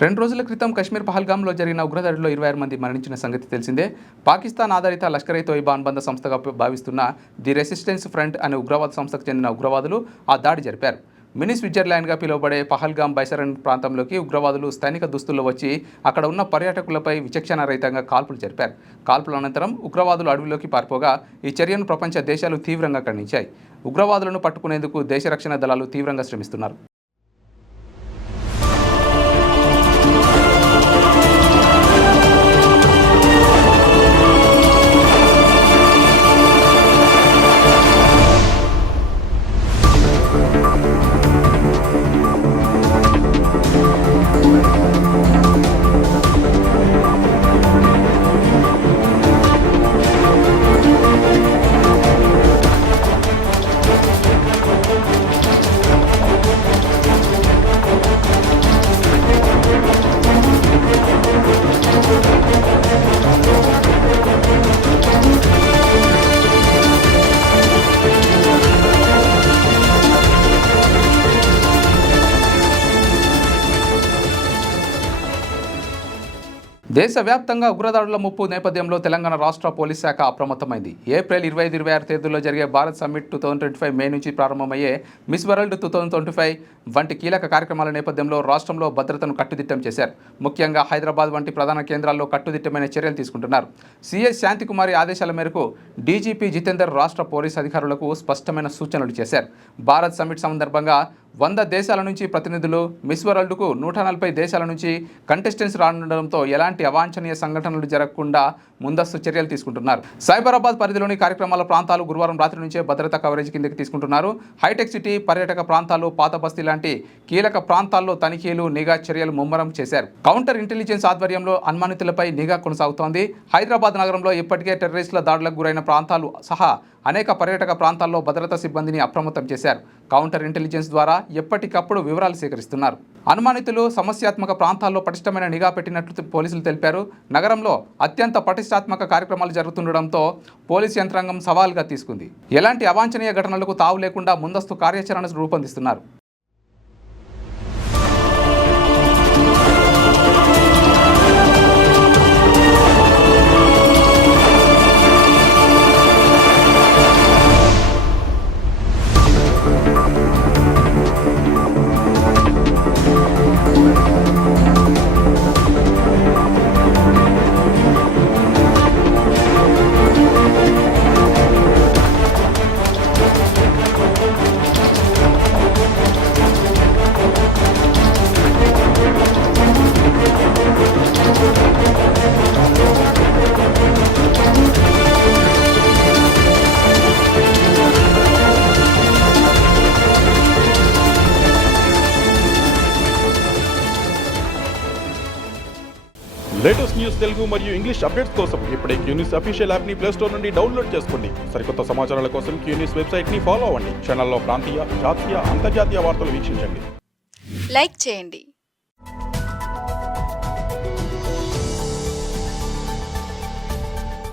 2 రోజుల క్రితం కశ్మీర్ పహల్గామ్లో జరిగిన ఉగ్రదాడిలో 26 మంది మరణించిన సంగతి తెలిసిందే. పాకిస్తాన్ ఆధారిత లష్కర్-ఇ-తోయిబా అనుబంధ సంస్థగా భావిస్తున్న ది రెసిస్టెన్స్ ఫ్రంట్ అనే ఉగ్రవాద సంస్థకు చెందిన ఉగ్రవాదులు ఆ దాడి జరిపారు. మినీ స్విట్జర్లాండ్గా పిలువబడే పహల్గామ్ బైసరన్ ప్రాంతంలోకి ఉగ్రవాదులు స్థానిక దుస్తుల్లో వచ్చి అక్కడ ఉన్న పర్యాటకులపై విచక్షణారహితంగా కాల్పులు జరిపారు. కాల్పుల అనంతరం ఉగ్రవాదులు అడవిలోకి పారిపోగా ఈ చర్యను ప్రపంచ దేశాలు తీవ్రంగా ఖండించాయి. ఉగ్రవాదులను పట్టుకునేందుకు దేశ రక్షణ దళాలు తీవ్రంగా శ్రమిస్తున్నారు. దేశవ్యాప్తంగా ఉగ్రదాడుల ముప్పు నేపథ్యంలో తెలంగాణ రాష్ట్ర పోలీస్ శాఖ అప్రమత్తమైంది. ఏప్రిల్ 25-26 తేదీల్లో జరిగే భారత్ సమ్మిట్ 2025 మే నుంచి ప్రారంభమయ్యే మిస్ వరల్డ్ 2025 వంటి కీలక కార్యక్రమాల నేపథ్యంలో రాష్ట్రంలో భద్రతను కట్టుదిట్టం చేశారు. ముఖ్యంగా హైదరాబాద్ వంటి ప్రధాన కేంద్రాల్లో కట్టుదిట్టమైన చర్యలు తీసుకుంటున్నారు. సిఎస్ శాంతికుమారి ఆదేశాల మేరకు డీజీపీ జితేందర్ రాష్ట్ర పోలీస్ అధికారులకు స్పష్టమైన సూచనలు చేశారు. భారత్ సమ్మిట్ సందర్భంగా 100 దేశాల నుంచి ప్రతినిధులు, మిస్ వరల్డ్కు 140 దేశాల నుంచి కంటెస్టెంట్స్ రానుండడంతో ఎలాంటి అవాంఛనీయ సంఘటనలు జరగకుండా ముందస్తు చర్యలు తీసుకుంటున్నారు. సైబరాబాద్ పరిధిలోని కార్యక్రమాల ప్రాంతాలు గురువారం రాత్రి నుంచే భద్రతా కవరేజ్ కిందకి తీసుకుంటున్నారు. హైటెక్ సిటీ, పర్యాటక ప్రాంతాలు, పాత బస్తీ లాంటి కీలక ప్రాంతాల్లో తనిఖీలు, నిఘా చర్యలు ముమ్మరం చేశారు. కౌంటర్ ఇంటెలిజెన్స్ ఆధ్వర్యంలో అనుమానితులపై నిఘా కొనసాగుతోంది. హైదరాబాద్ నగరంలో ఇప్పటికే టెర్రరిస్టుల దాడులకు గురైన ప్రాంతాలు సహా అనేక పర్యాటక ప్రాంతాల్లో భద్రతా సిబ్బందిని అప్రమత్తం చేశారు. కౌంటర్ ఇంటెలిజెన్స్ ద్వారా ఎప్పటికప్పుడు వివరాలు సేకరిస్తున్నారు. అనుమానితులు సమస్యాత్మక ప్రాంతాల్లో పటిష్టమైన నిఘా పెట్టినట్లు పోలీసులు తెలిపారు. నగరంలో అత్యంత పటిష్టాత్మక కార్యక్రమాలు జరుగుతుండడంతో పోలీసు యంత్రాంగం సవాల్గా తీసుకుంది. ఎలాంటి అవాంఛనీయ ఘటనలకు తావు లేకుండా ముందస్తు కార్యాచరణ రూపొందిస్తున్నారు. లేటెస్ట్ న్యూస్ తెలుగు మరియు ఇంగ్లీష్ అప్డేట్స్ కోసం ఇప్పుడే క్యూన్యూస్ అఫీషియల్ యాప్ ని ప్లే స్టోర్ నుండి డౌన్లోడ్ చేసుకోండి. సరికొత్త సమాచారాల కోసం క్యూన్యూస్ వెబ్సైట్ ని ఫాలో అవ్వండి. ఛానల్లో ప్రాంతీయ, జాతీయ, అంతర్జాతీయ వార్తలు వీక్షించండి. లైక్ చేయండి.